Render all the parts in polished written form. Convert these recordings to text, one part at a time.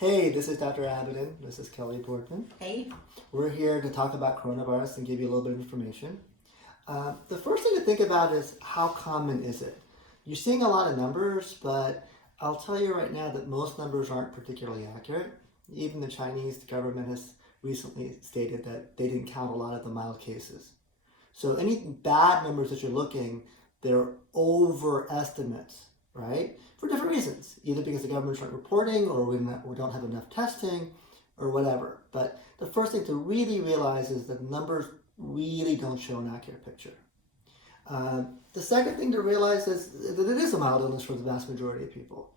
Hey, this is Dr. Abadan. This is Kelly Boardman. Hey. We're here to talk about coronavirus and give you a little bit of information. The first thing to think about is how common is it? You're seeing a lot of numbers, but I'll tell you right now that most numbers aren't particularly accurate. Even the Chinese government has recently stated that they didn't count a lot of the mild cases. So any bad numbers that you're looking, they're overestimates, right? For different reasons, either because the government's not reporting or we don't have enough testing or whatever. But the first thing to really realize is that the numbers really don't show an accurate picture. The second thing to realize is that it is a mild illness for the vast majority of people.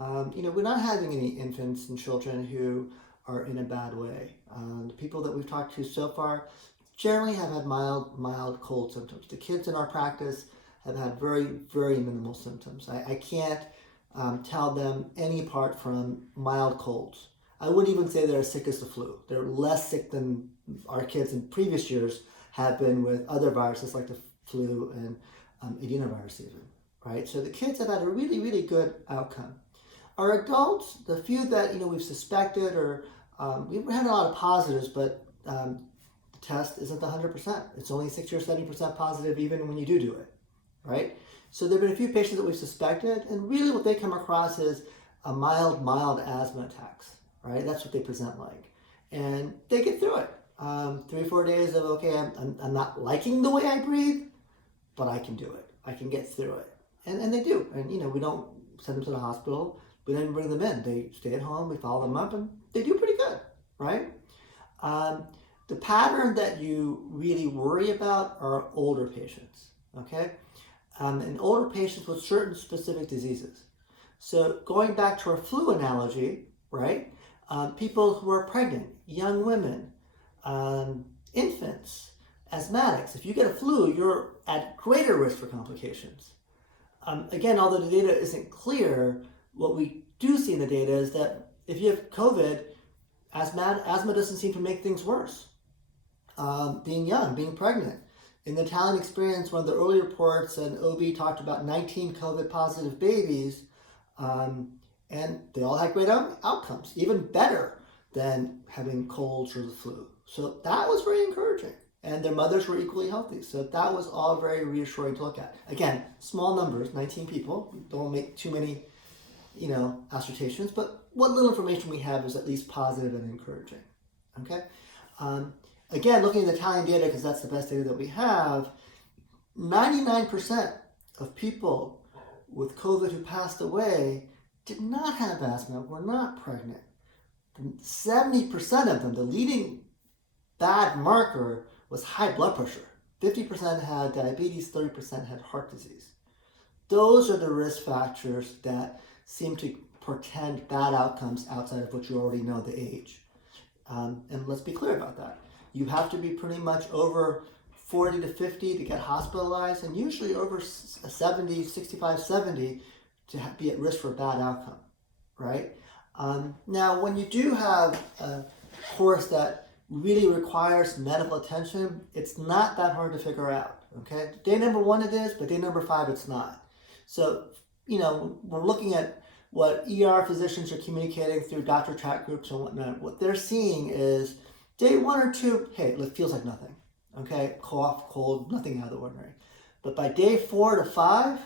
We're not having any infants and children who are in a bad way. The people that we've talked to so far generally have had mild cold symptoms. The kids in our practice have had very, very minimal symptoms. I can't tell them any apart from mild colds. I wouldn't even say they're as sick as the flu. They're less sick than our kids in previous years have been with other viruses like the flu and adenovirus even, right? So the kids have had a really, really good outcome. Our adults, the few that we've suspected or we've had a lot of positives, but the test isn't 100%. It's only 60 or 70% positive even when you do it, right? So there have been a few patients that we've suspected, and really what they come across is a mild asthma attacks, right? That's what they present like. And they get through it. 3-4 days of, okay, I'm not liking the way I breathe, but I can do it. I can get through it. And they do. And, we don't send them to the hospital. We don't even bring them in. They stay at home. We follow them up, and they do pretty good, right? The pattern that you really worry about are older patients, okay? And older patients with certain specific diseases. So going back to our flu analogy, right? People who are pregnant, young women, infants, asthmatics. If you get a flu, you're at greater risk for complications. Again, although the data isn't clear, what we do see in the data is that if you have COVID, asthma doesn't seem to make things worse. Being young, being pregnant. In the Italian experience, one of the early reports, an OB talked about 19 COVID positive babies, and they all had great outcomes, even better than having colds or the flu. So that was very encouraging. And their mothers were equally healthy. So that was all very reassuring to look at. Again, small numbers, 19 people. Don't make too many, assertions, but what little information we have is at least positive and encouraging. Okay? Again, looking at the Italian data, because that's the best data that we have, 99% of people with COVID who passed away did not have asthma, were not pregnant. 70% of them, the leading bad marker was high blood pressure. 50% had diabetes, 30% had heart disease. Those are the risk factors that seem to portend bad outcomes outside of what you already know, the age. And let's be clear about that. You have to be pretty much over 40 to 50 to get hospitalized, and usually over 70, 65, 70 to be at risk for a bad outcome, right? Now, when you do have a course that really requires medical attention, it's not that hard to figure out, okay? Day number 1 it is, but day number 5 it's not. So, we're looking at what ER physicians are communicating through doctor chat groups and whatnot. What they're seeing is day 1 or 2, hey, it feels like nothing, okay? Cough, cold, nothing out of the ordinary. But by day 4 to 5,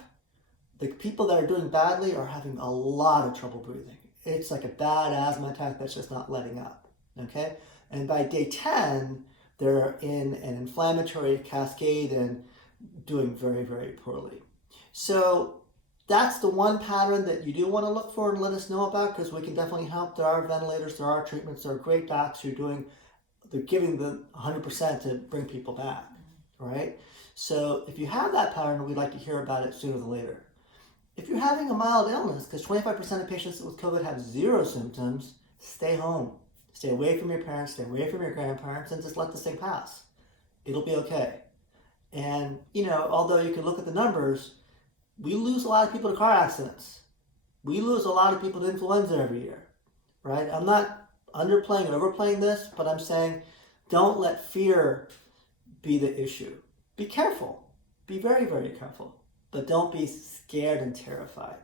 the people that are doing badly are having a lot of trouble breathing. It's like a bad asthma attack that's just not letting up, okay? And by day 10, they're in an inflammatory cascade and doing very, very poorly. So that's the one pattern that you do want to look for and let us know about, because we can definitely help. There are ventilators, there are treatments, there are great docs who they're giving the 100% to bring people back, right? So if you have that pattern, we'd like to hear about it sooner than later. If you're having a mild illness, because 25% of patients with COVID have 0 symptoms, stay home. Stay away from your parents, stay away from your grandparents, and just let this thing pass. It'll be okay. And, although you can look at the numbers, we lose a lot of people to car accidents. We lose a lot of people to influenza every year, right? I'm not underplaying or overplaying this, but I'm saying don't let fear be the issue. Be careful. Be very, very careful. But don't be scared and terrified.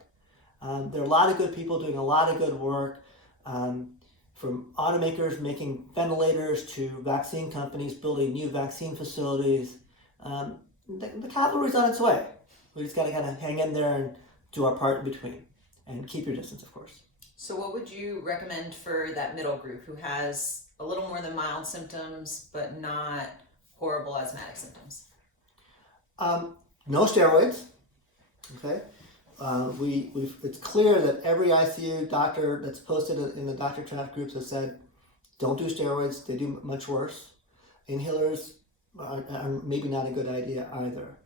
There are a lot of good people doing a lot of good work. From automakers making ventilators to vaccine companies building new vaccine facilities, the cavalry's on its way. We just got to kind of hang in there and do our part in between, and keep your distance, of course. So what would you recommend for that middle group who has a little more than mild symptoms but not horrible asthmatic symptoms? No steroids. Okay. It's clear that every ICU doctor that's posted in the doctor chat groups has said, don't do steroids. They do much worse. Inhalers are maybe not a good idea either.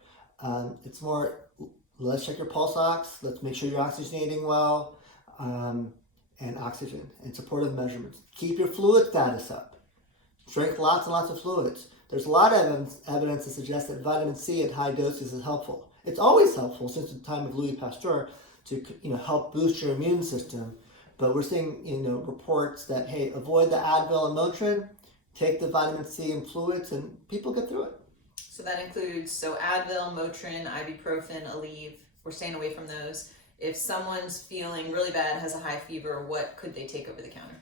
It's more, let's check your pulse ox. Let's make sure you're oxygenating well, and oxygen and supportive measurements. Keep your fluid status up. Drink lots and lots of fluids. There's a lot of evidence to suggest that vitamin C at high doses is helpful. It's always helpful since the time of Louis Pasteur to help boost your immune system. But we're seeing reports that, hey, avoid the Advil and Motrin, take the vitamin C and fluids, and people get through it. So that includes Advil, Motrin, ibuprofen, Aleve. We're staying away from those. If someone's feeling really bad, has a high fever, what could they take over the counter?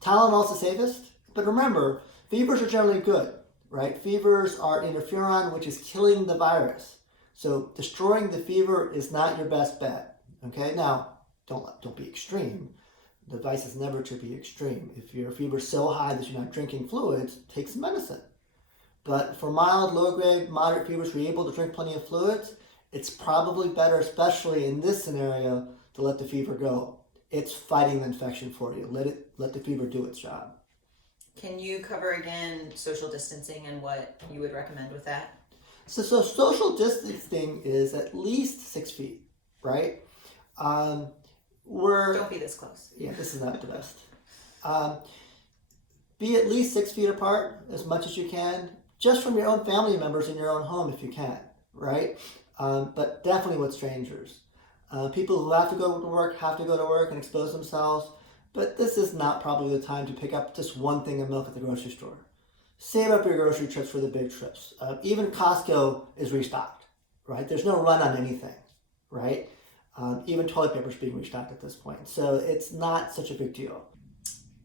Tylenol's the safest, but remember, fevers are generally good, right? Fevers are interferon, which is killing the virus. So destroying the fever is not your best bet. Okay, now don't be extreme. The advice is never to be extreme. If your fever is so high that you're not drinking fluids, take some medicine. But for mild, low grade, moderate fevers, where you're able to drink plenty of fluids, it's probably better, especially in this scenario, to let the fever go. It's fighting the infection for you. Let the fever do its job. Can you cover again social distancing and what you would recommend with that? So social distancing is at least 6 feet, right? Don't be this close. Yeah, this is not the best. Be at least 6 feet apart as much as you can, just from your own family members in your own home if you can, right? But definitely with strangers. People who have to go to work and expose themselves, but this is not probably the time to pick up just one thing of milk at the grocery store. Save up your grocery trips for the big trips. Even Costco is restocked, right? There's no run on anything, right? Even toilet paper is being restocked at this point. So it's not such a big deal.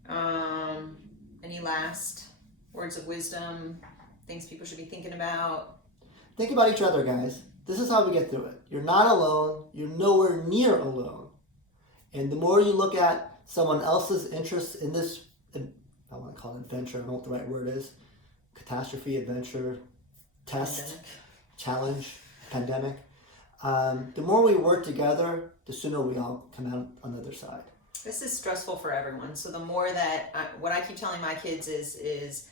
Any last words of wisdom, things people should be thinking about? Think about each other, guys. This is how we get through it. You're not alone. You're nowhere near alone. And the more you look at someone else's interests in this, I want to call it adventure, I don't know what the right word is, catastrophe, adventure, test, Pandemic. Challenge, pandemic. The more we work together, the sooner we all come out on the other side. This is stressful for everyone. So the more that, what I keep telling my kids is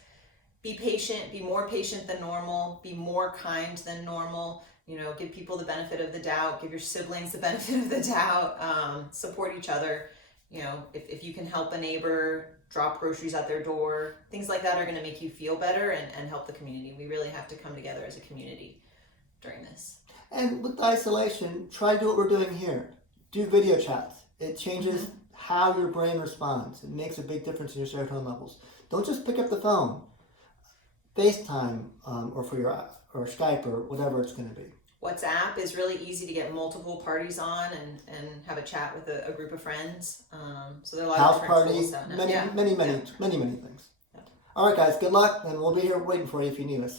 be patient, be more patient than normal, be more kind than normal, give people the benefit of the doubt, give your siblings the benefit of the doubt, support each other. If you can help a neighbor, drop groceries at their door, things like that are going to make you feel better and help the community. We really have to come together as a community during this. And with the isolation, try to do what we're doing here. Do video chats. It changes how your brain responds. It makes a big difference in your serotonin levels. Don't just pick up the phone. FaceTime or Skype or whatever it's going to be. WhatsApp is really easy to get multiple parties on and have a chat with a group of friends. So there are a lot House of different parties, tools out now. many things. Yeah. All right, guys. Good luck, and we'll be here waiting for you if you need us.